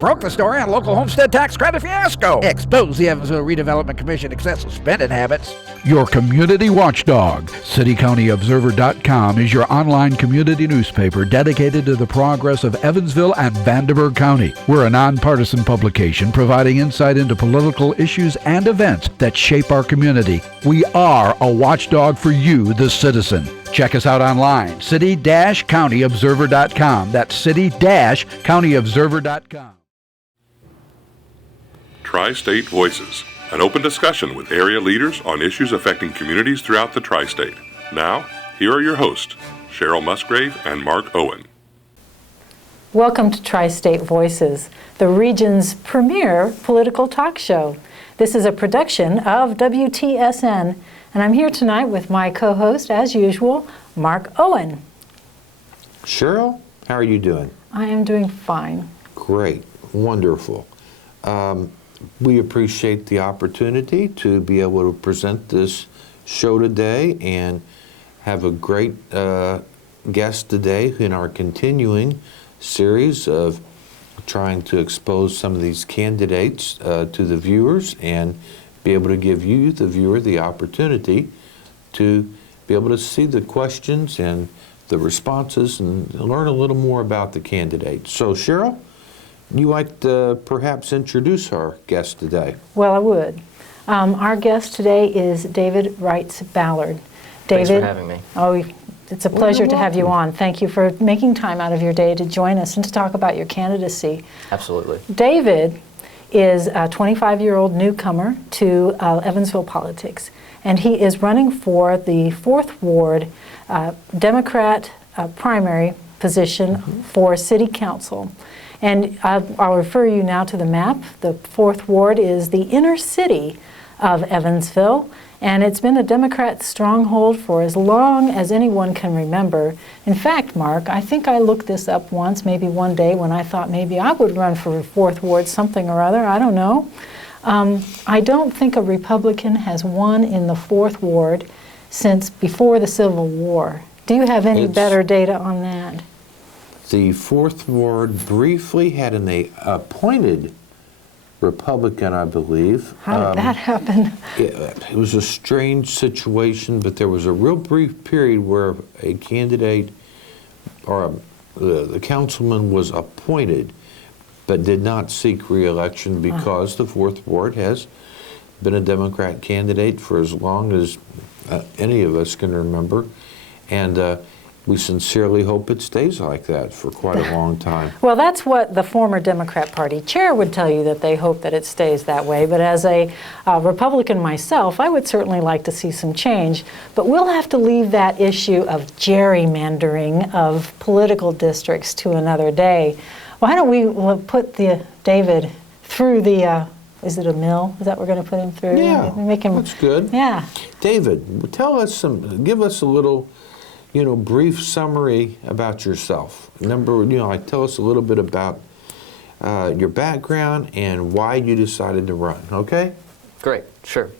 Broke the story on local homestead tax credit fiasco. Exposed the Evansville Redevelopment Commission excessive spending habits. Your community watchdog. CityCountyObserver.com is your online community newspaper dedicated to the progress of Evansville and Vanderburgh County. We're a nonpartisan publication providing insight into political issues and events that shape our community. We are a watchdog for you, the citizen. Check us out online, city-countyobserver.com. That's city-countyobserver.com. Tri-State Voices, an open discussion with area leaders on issues affecting communities throughout the tri-state. Now, here are your hosts, Cheryl Musgrave and Mark Owen. Welcome to Tri-State Voices, the region's premier political talk show. This is a production of WTSN, and I'm here tonight with my co-host, as usual, Mark Owen. Cheryl, how are you doing? I am doing fine. Great, wonderful. We appreciate the opportunity to be able to present this show today and have a great guest today in our continuing series of trying to expose some of these candidates to the viewers and be able to give you, the viewer, the opportunity to be able to see the questions and the responses and learn a little more about the candidates. So, Cheryl, you like to perhaps introduce our guest today? Well, I would. Our guest today is David Wrights Ballard. David, thanks for having me. Oh, it's a pleasure to have you on. Thank you for making time out of your day to join us and to talk about your candidacy. Absolutely. David is a 25-year-old newcomer to Evansville politics, and he is running for the 4th Ward Democrat primary position for City Council. And I'll refer you now to the map. The 4th Ward is the inner city of Evansville, and it's been a Democrat stronghold for as long as anyone can remember. In fact, Mark, I think I looked this up once, maybe one day, when I thought maybe I would run for 4th Ward something or other. I don't know. I don't think a Republican has won in the 4th Ward since before the Civil War. Do you have any better data on that? The 4th Ward briefly had an appointed Republican, I believe. How did that happen? It was a strange situation, but there was a real brief period where a candidate or the councilman was appointed but did not seek re-election because the 4th Ward has been a Democrat candidate for as long as any of us can remember. And we sincerely hope it stays like that for quite a long time. Well, that's what the former Democrat Party chair would tell you, that they hope that it stays that way. But as a Republican myself, I would certainly like to see some change. But we'll have to leave that issue of gerrymandering of political districts to another day. Why don't we put David through the, is it a mill? Is that what we're going to put him through? Yeah, make him, that's good. Yeah. David, tell us give us a little, brief summary about yourself. Tell us a little bit about your background and why you decided to run, okay? Great, sure.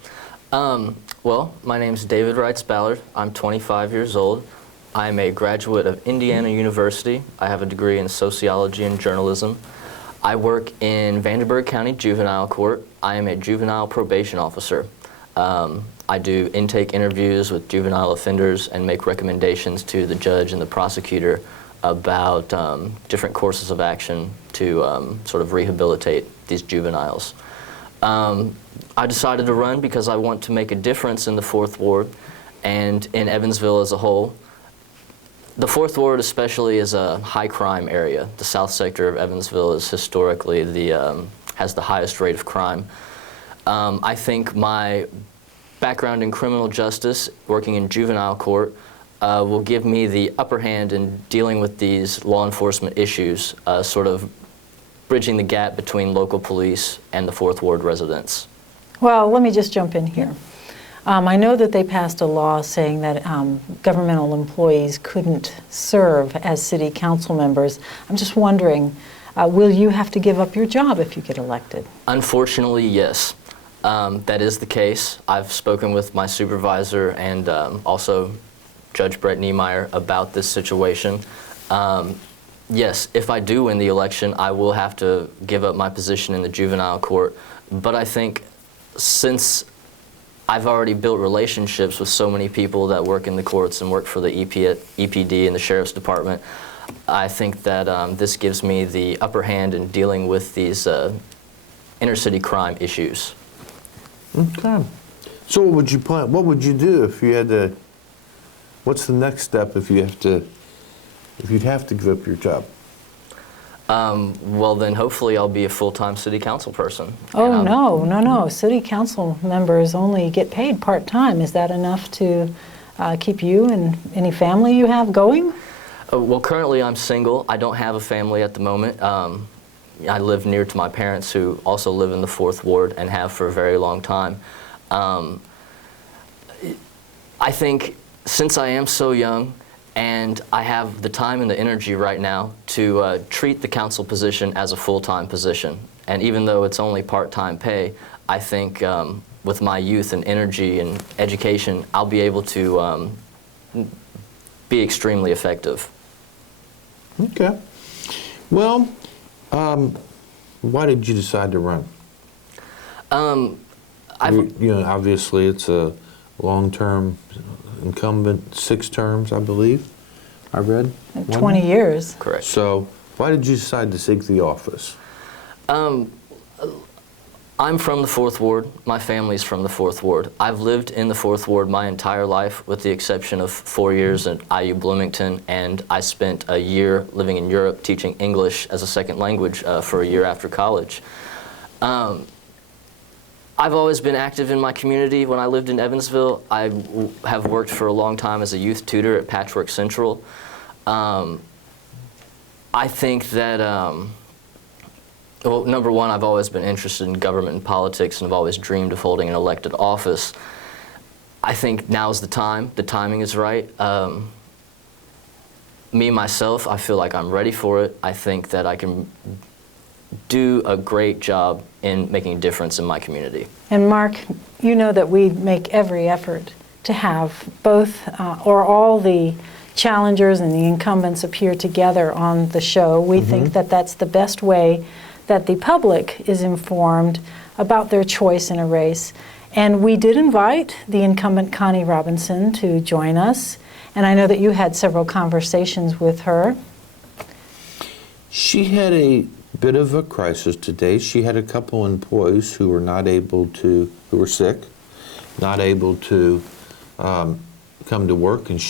Well, my name's David Wrights Ballard. I'm 25 years old. I'm a graduate of Indiana University. I have a degree in sociology and journalism. I work in Vanderburgh County Juvenile Court. I am a juvenile probation officer. I do intake interviews with juvenile offenders and make recommendations to the judge and the prosecutor about different courses of action to sort of rehabilitate these juveniles. I decided to run because I want to make a difference in the 4th Ward and in Evansville as a whole. The 4th Ward especially is a high crime area. The south sector of Evansville is historically has the highest rate of crime. I think my background in criminal justice, working in juvenile court, will give me the upper hand in dealing with these law enforcement issues, sort of bridging the gap between local police and the 4th Ward residents. Well, let me just jump in here. I know that they passed a law saying that governmental employees couldn't serve as city council members. I'm just wondering, will you have to give up your job if you get elected? Unfortunately, yes. That is the case. I've spoken with my supervisor and also Judge Brett Niemeyer about this situation. Yes, if I do win the election, I will have to give up my position in the juvenile court. But I think since I've already built relationships with so many people that work in the courts and work for the EPD and the Sheriff's Department, I think that this gives me the upper hand in dealing with these inner city crime issues. Okay. So what would you plan? What would you do if you had to? What's the next step if you have to? If you'd have to give up your job? Well, then hopefully I'll be a full-time city council person. Oh, no. City council members only get paid part-time. Is that enough to keep you and any family you have going? Well, currently I'm single. I don't have a family at the moment. I live near to my parents, who also live in the 4th Ward and have for a very long time. I think since I am so young, and I have the time and the energy right now to treat the council position as a full-time position. And even though it's only part-time pay, I think with my youth and energy and education, I'll be able to be extremely effective. Okay. Well, why did you decide to run? Obviously it's a long-term incumbent, 6 terms, I believe, I read. 20 years. Correct. So why did you decide to seek the office? I'm from the 4th Ward. My family's from the 4th Ward. I've lived in the 4th Ward my entire life, with the exception of 4 years at IU Bloomington, and I spent a year living in Europe teaching English as a second language for a year after college. I've always been active in my community. When I lived in Evansville, I have worked for a long time as a youth tutor at Patchwork Central. I think that, well, number one, I've always been interested in government and politics, and I've always dreamed of holding an elected office. I think now's the time. The timing is right. Me, myself, I feel like I'm ready for it. I think that I can do a great job in making a difference in my community. And Mark, you know that we make every effort to have both or all the challengers and the incumbents appear together on the show. We think that that's the best way that the public is informed about their choice in a race. And we did invite the incumbent Connie Robinson to join us, and I know that you had several conversations with her. She had a bit of a crisis today. She had a couple employees who were who were sick, not able to come to work, and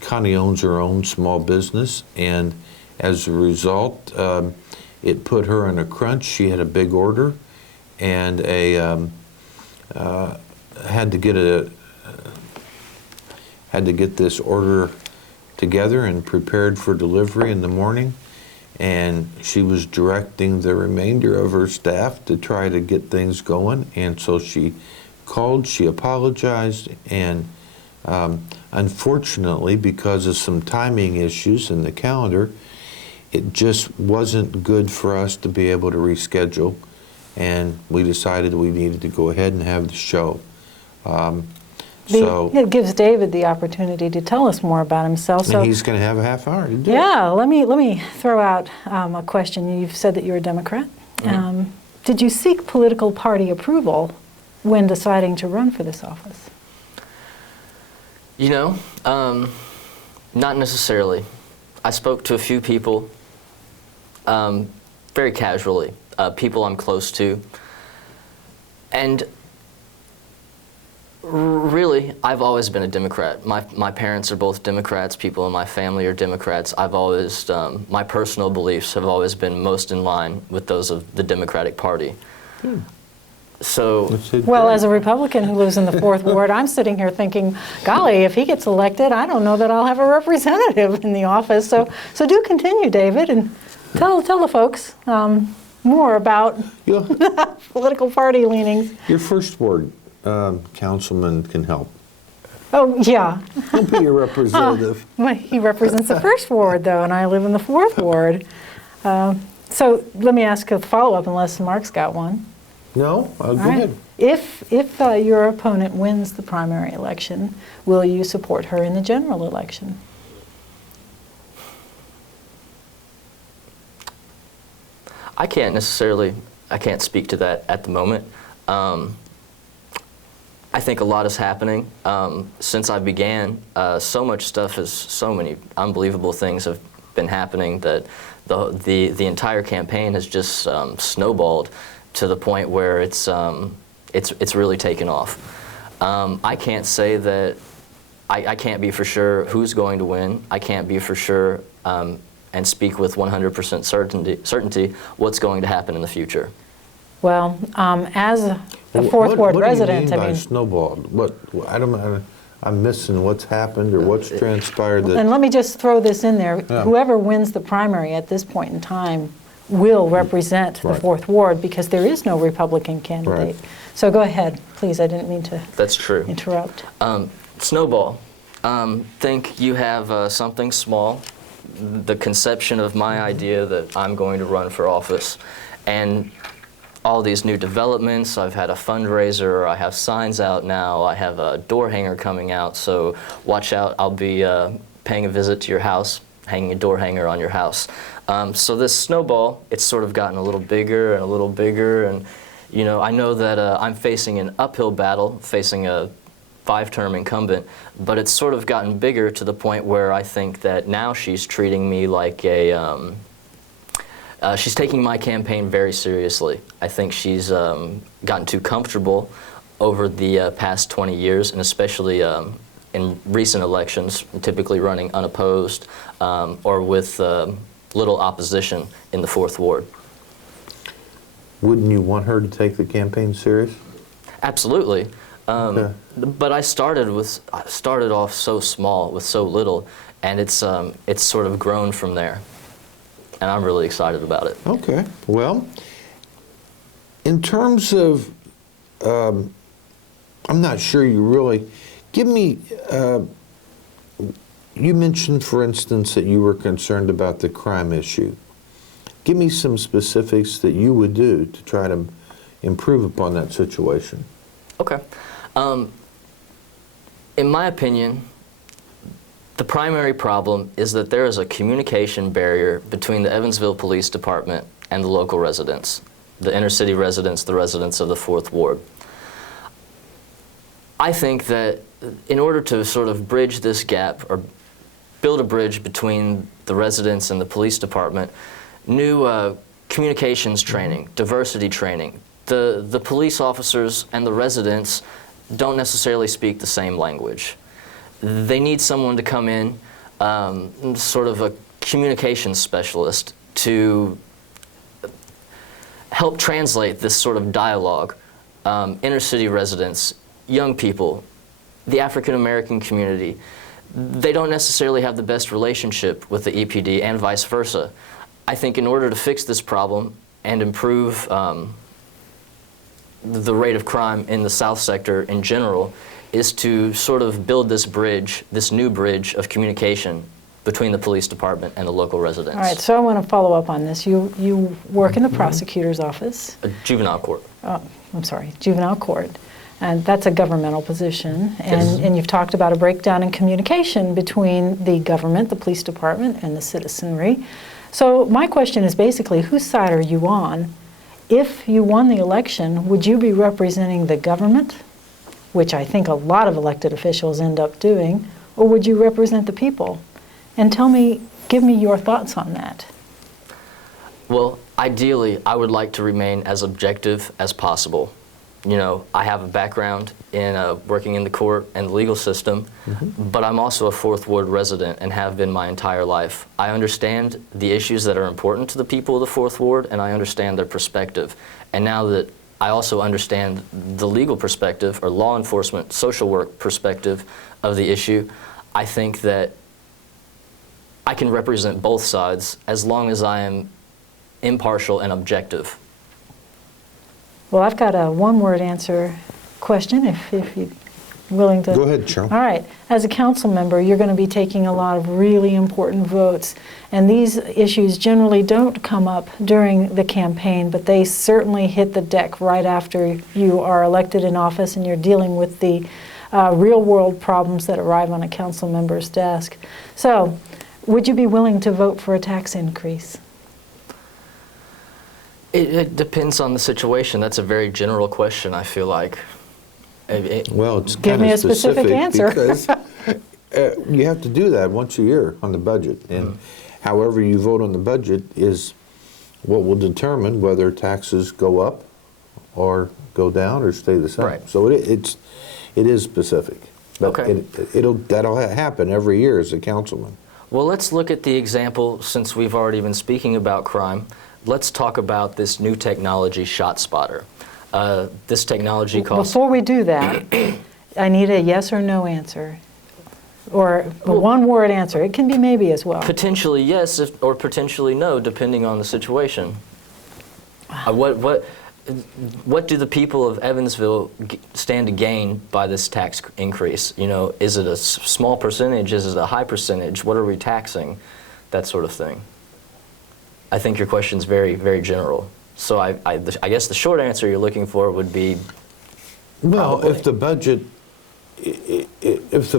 Connie owns her own small business, and as a result, it put her in a crunch. She had a big order, and had to get this order together and prepared for delivery in the morning. And she was directing the remainder of her staff to try to get things going. And so she called, she apologized, and unfortunately, because of some timing issues in the calendar, it just wasn't good for us to be able to reschedule. And we decided we needed to go ahead and have the show. It gives David the opportunity to tell us more about himself. And he's going to have a half hour to do it. Yeah, let me throw out a question. You've said that you're a Democrat. Did you seek political party approval when deciding to run for this office? You know, not necessarily. I spoke to a few people, very casually, people I'm close to, and really, I've always been a Democrat. My parents are both Democrats. People in my family are Democrats. I've always, my personal beliefs have always been most in line with those of the Democratic Party. So, well, as a Republican who lives in the 4th Ward, I'm sitting here thinking, golly, if he gets elected, I don't know that I'll have a representative in the office. So do continue, David, and tell the folks more about political party leanings. Your 1st Ward councilman can help. Oh, yeah. He'll be your representative. He represents the 1st Ward, though, and I live in the 4th Ward. So let me ask a follow-up, unless Mark's got one. No? Go ahead. If your opponent wins the primary election, will you support her in the general election? I can't speak to that at the moment. I think a lot is happening. Since I began, so many unbelievable things have been happening that the entire campaign has just snowballed to the point where it's really taken off. I can't say that, I can't be for sure who's going to win. I can't be for sure and speak with 100% certainty what's going to happen in the future. Well, as a Fourth Ward resident, what do you mean by snowballed? I'm missing what's happened or what's transpired. And let me just throw this in there. Yeah. Whoever wins the primary at this point in time will represent the Right. Fourth Ward because there is no Republican candidate. Right. So go ahead, please. I didn't mean to That's true. interrupt. Snowball. Think you have something small, the conception of my idea that I'm going to run for office, and all these new developments. I've had a fundraiser, I have signs out now, I have a door hanger coming out, so watch out, I'll be paying a visit to your house, hanging a door hanger on your house. So this snowball, it's sort of gotten a little bigger and a little bigger, and you know, I know that I'm facing an uphill battle, facing a 5-term incumbent, but it's sort of gotten bigger to the point where I think that now she's treating me like a she's taking my campaign very seriously. I think she's gotten too comfortable over the past 20 years, and especially in recent elections, typically running unopposed or with little opposition in the Fourth Ward. Wouldn't you want her to take the campaign serious? Absolutely. Okay. But I started off so small with so little, and it's sort of grown from there. And I'm really excited about it. Okay. Well, in terms of, I'm not sure you really, give me, you mentioned, for instance, that you were concerned about the crime issue. Give me some specifics that you would do to try to improve upon that situation. Okay. In my opinion, the primary problem is that there is a communication barrier between the Evansville Police Department and the local residents, the inner city residents, the residents of the Fourth Ward. I think that in order to sort of bridge this gap or build a bridge between the residents and the police department, new communications training, diversity training. The police officers and the residents don't necessarily speak the same language. They need someone to come in, sort of a communications specialist, to help translate this sort of dialogue. Inner city residents, young people, the African American community, they don't necessarily have the best relationship with the EPD and vice versa. I think in order to fix this problem and improve the rate of crime in the South sector in general is to sort of build this bridge, this new bridge of communication between the police department and the local residents. All right, so I want to follow up on this. You work in the prosecutor's office. A juvenile court. Oh, I'm sorry, juvenile court. And that's a governmental position. And, Yes. and you've talked about a breakdown in communication between the government, the police department, and the citizenry. So my question is basically, whose side are you on? If you won the election, would you be representing the government, which I think a lot of elected officials end up doing, or would you represent the people? And give me your thoughts on that. Well, ideally, I would like to remain as objective as possible. You know, I have a background in working in the court and the legal system, but I'm also a Fourth Ward resident and have been my entire life. I understand the issues that are important to the people of the Fourth Ward, and I understand their perspective. And now that I also understand the legal perspective or law enforcement, social work perspective of the issue, I think that I can represent both sides as long as I am impartial and objective. Well, I've got a one-word answer question, if you're willing to. Go ahead, Cheryl. All right. As a council member, you're going to be taking a lot of really important votes, and these issues generally don't come up during the campaign, but they certainly hit the deck right after you are elected in office and you're dealing with the real-world problems that arrive on a council member's desk. So, would you be willing to vote for a tax increase? It depends on the situation. That's a very general question, I feel like. Well, it's Give me kind a of specific answer. because you have to do that once a year on the budget, and however you vote on the budget is what will determine whether taxes go up or go down or stay the same. Right. So it is specific, but Okay. that'll happen every year as a councilman. Well, let's look at the example, since we've already been speaking about crime. Let's talk about this new technology, ShotSpotter. This technology costs... Before we do that, I need a yes or no answer, or a one-word answer. It can be maybe as well. Potentially yes, or potentially no, depending on the situation. What do the people of Evansville stand to gain by this tax increase? You know, is it a small percentage? Is it a high percentage? What are we taxing? That sort of thing. I think your question's very, very general. So I guess the short answer you're looking for would be Well, probably. if the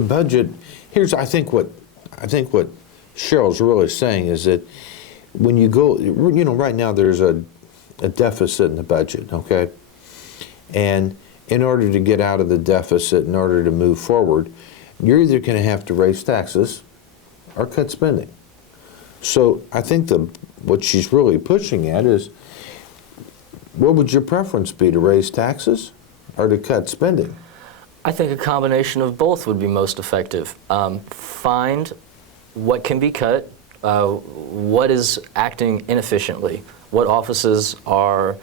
budget, here's I think what Cheryl's really saying is that when you go, you know, right now there's a deficit in the budget, okay? And in order to get out of the deficit, in order to move forward, you're either going to have to raise taxes or cut spending. So I think what she's really pushing at is, what would your preference be, to raise taxes or to cut spending? I think a combination of both would be most effective. Find what can be cut, what is acting inefficiently, what offices are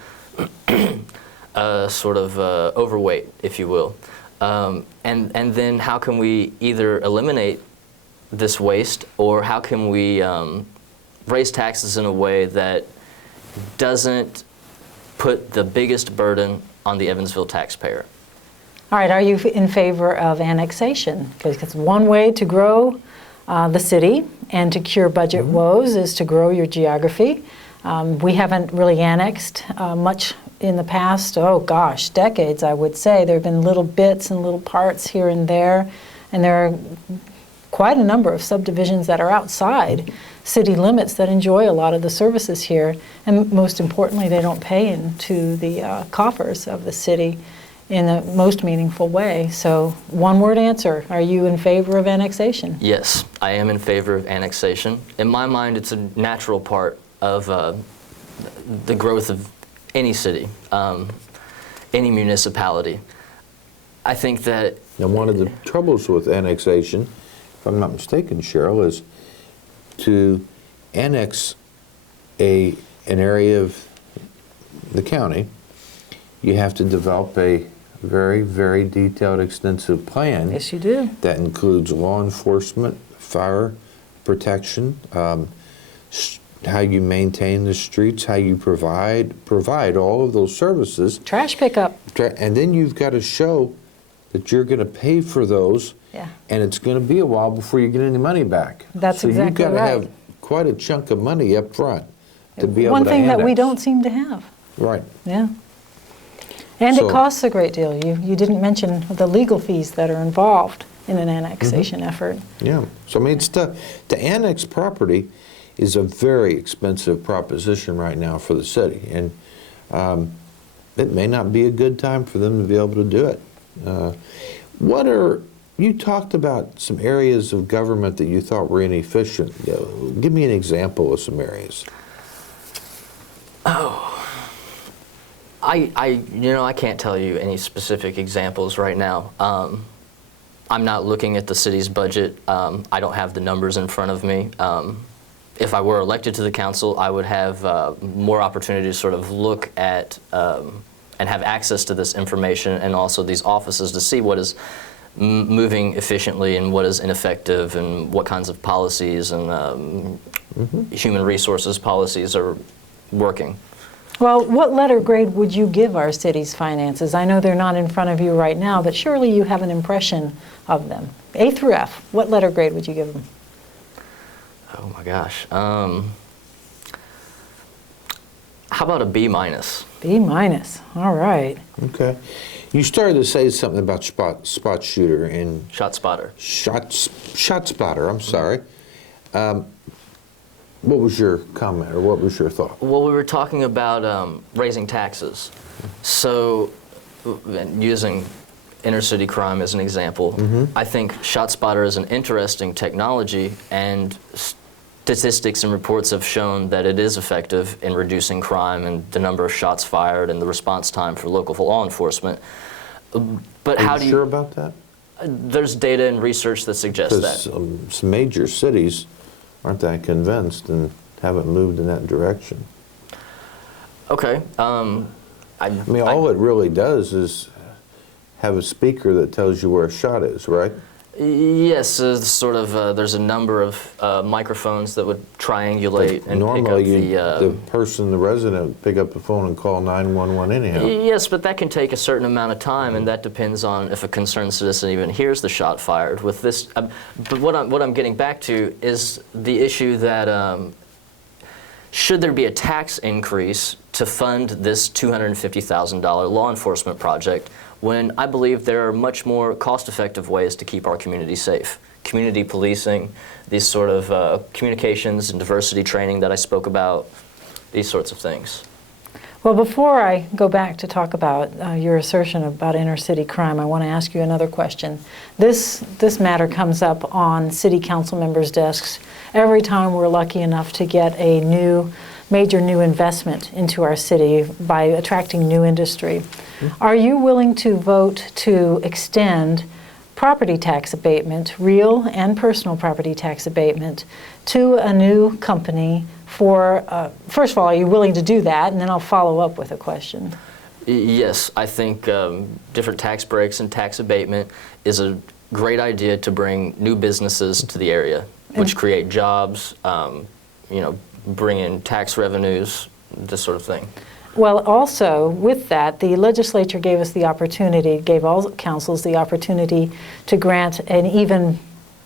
sort of overweight, if you will. And then how can we either eliminate this waste, or how can we raise taxes in a way that doesn't put the biggest burden on the Evansville taxpayer? All right, are you in favor of annexation? Because it's one way to grow the city and to cure budget woes is to grow your geography. We haven't really annexed much in the past, oh gosh, decades, I would say. There have been little bits and little parts here and there, and there are quite a number of subdivisions that are outside city limits that enjoy a lot of the services here, and most importantly, they don't pay into the coffers of the city in the most meaningful way. So, one-word answer, are you in favor of annexation? Yes, I am in favor of annexation. In my mind, it's a natural part of the growth of any city, any municipality. I think that... Now, one of the troubles with annexation, if I'm not mistaken, Cheryl, is to annex an area of the county, you have to develop a very, very detailed, extensive plan. Yes, you do. That includes law enforcement, fire protection, how you maintain the streets, how you provide all of those services. Trash pickup. And then you've got to show that you're going to pay for those, Yeah. and it's going to be a while before you get any money back. That's so exactly you've got to right. have quite a chunk of money up front to be able One to thing that we annex. don't seem to have. Right. Yeah. And So- it costs a great deal. You didn't mention the legal fees that are involved in an annexation effort. Yeah. So I mean, it's to annex property is a very expensive proposition right now for the city, and it may not be a good time for them to be able to do it. You talked about some areas of government that you thought were inefficient. Give me an example of some areas. I can't tell you any specific examples right now. I'm not looking at the city's budget. I don't have the numbers in front of me. If I were elected to the council, I would have more opportunity to sort of look at and have access to this information, and also these offices, to see what is moving efficiently and what is ineffective, and what kinds of policies and human resources policies are working. Well, what letter grade would you give our city's finances? I know they're not in front of you right now, but surely you have an impression of them. A through F, what letter grade would you give them? Oh my gosh. How about a B minus? B minus, all right. Okay. You started to say something about spot shooter and ShotSpotter. shot spotter. I'm sorry. What was your comment, or what was your thought? Well, we were talking about raising taxes. So, using inner city crime as an example, I think ShotSpotter is an interesting technology, and statistics and reports have shown that it is effective in reducing crime and the number of shots fired and the response time for local law enforcement. But Are how you do you... sure about that? There's data and research that suggests Because that. some major cities aren't that convinced and haven't moved in that direction. Okay. I mean, all it really does is have a speaker that tells you where a shot is, right? Yes, sort of. There's a number of microphones that would triangulate and Normally, pick up the resident would pick up the phone and call 911 anyhow. Yes, but that can take a certain amount of time, and that depends on if a concerned citizen even hears the shot fired. With this, but what I'm getting back to is the issue that should there be a tax increase to fund this $250,000 law enforcement project, when I believe there are much more cost-effective ways to keep our community safe. Community policing, these sort of communications and diversity training that I spoke about, these sorts of things. Well, before I go back to talk about your assertion about inner city crime, I want to ask you another question. This matter comes up on city council members' desks every time we're lucky enough to get a major new investment into our city by attracting new industry. Are you willing to vote to extend property tax abatement, real and personal property tax abatement, to a new company for, first of all, are you willing to do that? And then I'll follow up with a question. Yes, I think different tax breaks and tax abatement is a great idea to bring new businesses to the area, which create jobs, bring in tax revenues, this sort of thing. Well, also, with that, the legislature gave us the opportunity, gave all councils the opportunity to grant an even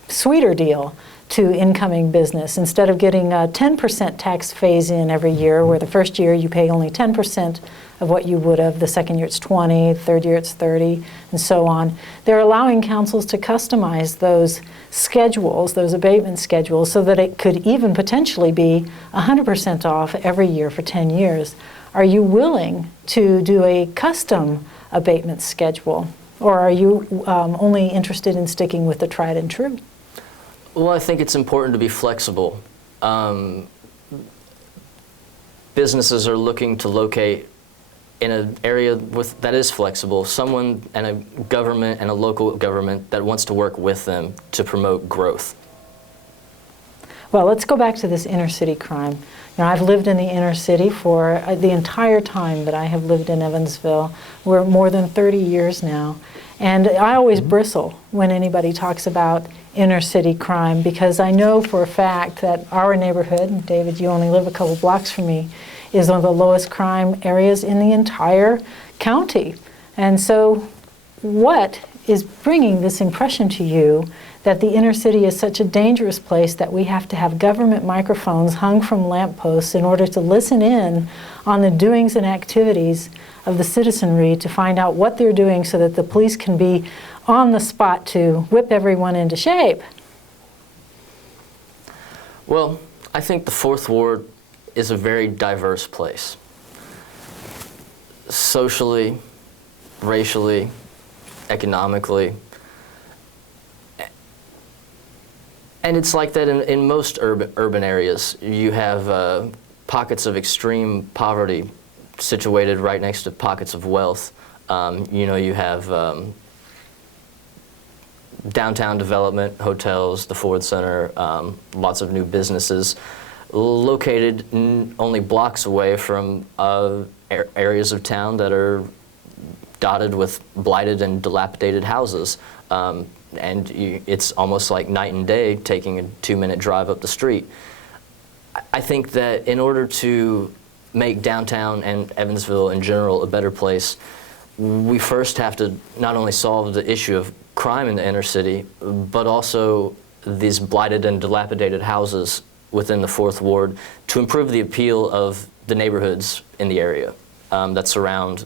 sweeter deal to incoming business. Instead of getting a 10% tax phase-in every year, where the first year you pay only 10% of what you would have, the second year it's 20, third year it's 30, and so on. They're allowing councils to customize those schedules, those abatement schedules, so that it could even potentially be 100% off every year for 10 years. Are you willing to do a custom abatement schedule, or are you only interested in sticking with the tried and true? Well, I think it's important to be flexible. Businesses are looking to locate in an area that is flexible, someone and a government and a local government that wants to work with them to promote growth. Well, let's go back to this inner city crime. Now, I've lived in the inner city for the entire time that I have lived in Evansville. We're more than 30 years now. And I always bristle when anybody talks about inner city crime, because I know for a fact that our neighborhood, and David, you only live a couple blocks from me, is one of the lowest crime areas in the entire county. And so what is bringing this impression to you that the inner city is such a dangerous place that we have to have government microphones hung from lampposts in order to listen in on the doings and activities of the citizenry to find out what they're doing so that the police can be on the spot to whip everyone into shape? Well, I think the Fourth Ward is a very diverse place. Socially, racially, economically. And it's like that in most urban areas. You have pockets of extreme poverty situated right next to pockets of wealth. You have downtown development, hotels, the Ford Center, lots of new businesses located only blocks away from areas of town that are dotted with blighted and dilapidated houses. And it's almost like night and day taking a 2-minute drive up the street. I think that in order to make downtown and Evansville in general a better place, we first have to not only solve the issue of crime in the inner city, but also these blighted and dilapidated houses within the Fourth Ward to improve the appeal of the neighborhoods in the area that surround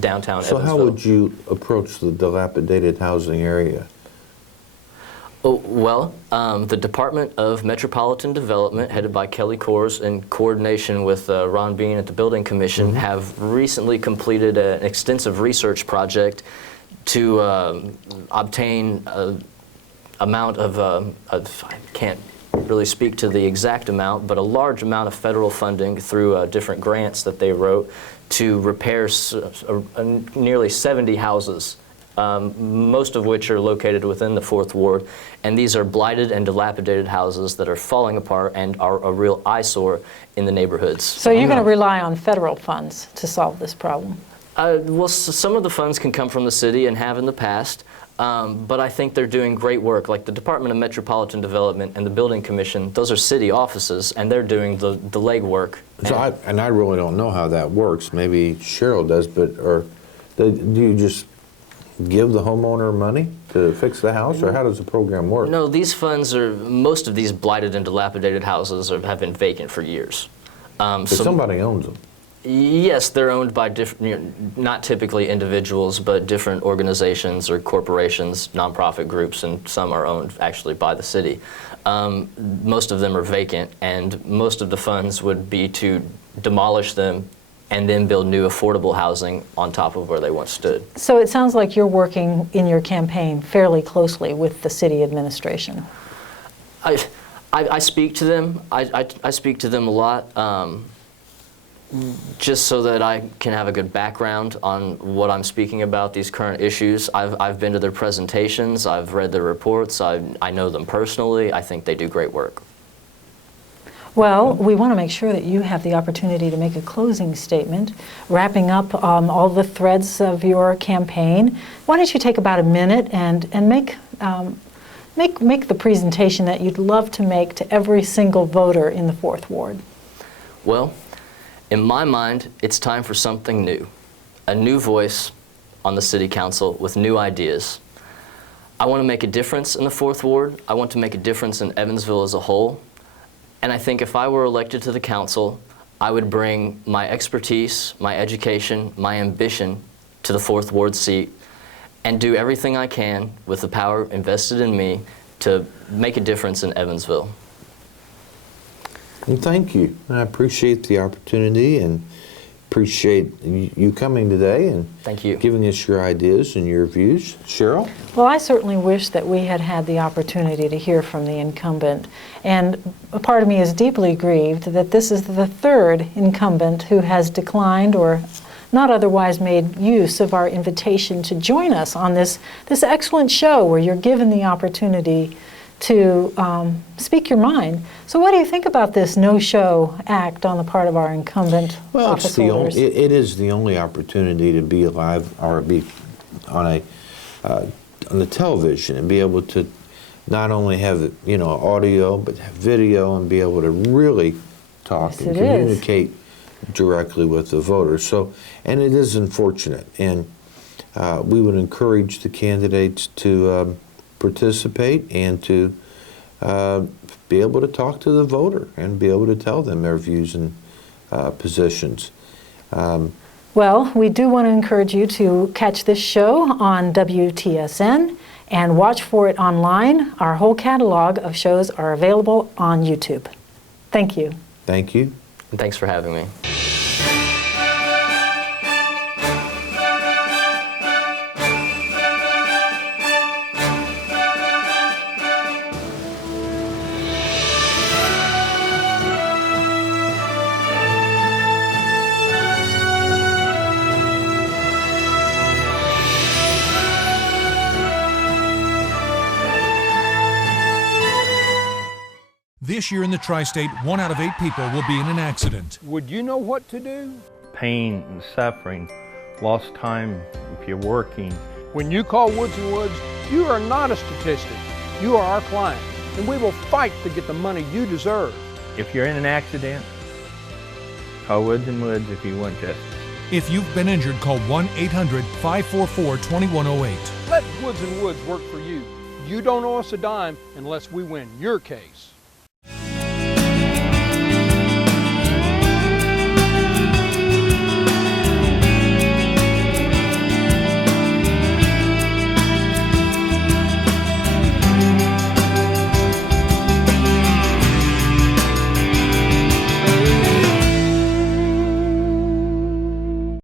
downtown Evansville. So how would you approach the dilapidated housing area? The Department of Metropolitan Development, headed by Kelly Kors, in coordination with Ron Bean at the Building Commission, have recently completed an extensive research project to obtain an amount of, I can't really speak to the exact amount, but a large amount of federal funding through different grants that they wrote to repair nearly 70 houses. Most of which are located within the 4th Ward, and these are blighted and dilapidated houses that are falling apart and are a real eyesore in the neighborhoods. So you're going to rely on federal funds to solve this problem? Some of the funds can come from the city and have in the past, but I think they're doing great work. Like the Department of Metropolitan Development and the Building Commission, those are city offices, and they're doing the legwork. So I really don't know how that works. Maybe Cheryl does, but do you just give the homeowner money to fix the house, or how does the program work? No, these funds most of these blighted and dilapidated houses have been vacant for years. But somebody owns them. Yes, they're owned by different, not typically individuals, but different organizations or corporations, nonprofit groups, and some are owned actually by the city. Most of them are vacant, and most of the funds would be to demolish them and then build new affordable housing on top of where they once stood. So it sounds like you're working in your campaign fairly closely with the city administration. I speak to them. I speak to them a lot, just so that I can have a good background on what I'm speaking about, these current issues. I've been to their presentations. I've read their reports. I know them personally. I think they do great work. Well, we want to make sure that you have the opportunity to make a closing statement, wrapping up all the threads of your campaign. Why don't you take about a minute and make the presentation that you'd love to make to every single voter in the 4th Ward? Well, in my mind, it's time for something new, a new voice on the City Council with new ideas. I want to make a difference in the 4th Ward. I want to make a difference in Evansville as a whole. And I think if I were elected to the council, I would bring my expertise, my education, my ambition to the 4th Ward seat and do everything I can with the power invested in me to make a difference in Evansville. And thank you. I appreciate the opportunity and appreciate you coming today and thank you. Giving us your ideas and your views. Cheryl? Well, I certainly wish that we had had the opportunity to hear from the incumbent. And a part of me is deeply grieved that this is the 3rd incumbent who has declined or not otherwise made use of our invitation to join us on this excellent show where you're given the opportunity to speak your mind. So what do you think about this no-show act on the part of our incumbent office holders? It is the only opportunity to be alive or be on the television and be able to not only have audio but have video and be able to really talk and communicate directly with the voters. So, and it is unfortunate, and we would encourage the candidates to participate and to be able to talk to the voter and be able to tell them their views and positions. Well, we do want to encourage you to catch this show on WTSN and watch for it online. Our whole catalog of shows are available on YouTube. Thank you. Thank you. And thanks for having me. This year in the Tri-State, 1 out of 8 people will be in an accident. Would you know what to do? Pain and suffering, lost time if you're working. When you call Woods & Woods, you are not a statistic. You are our client, and we will fight to get the money you deserve. If you're in an accident, call Woods & Woods if you want justice. If you've been injured, call 1-800-544-2108. Let Woods & Woods work for you. You don't owe us a dime unless we win your case.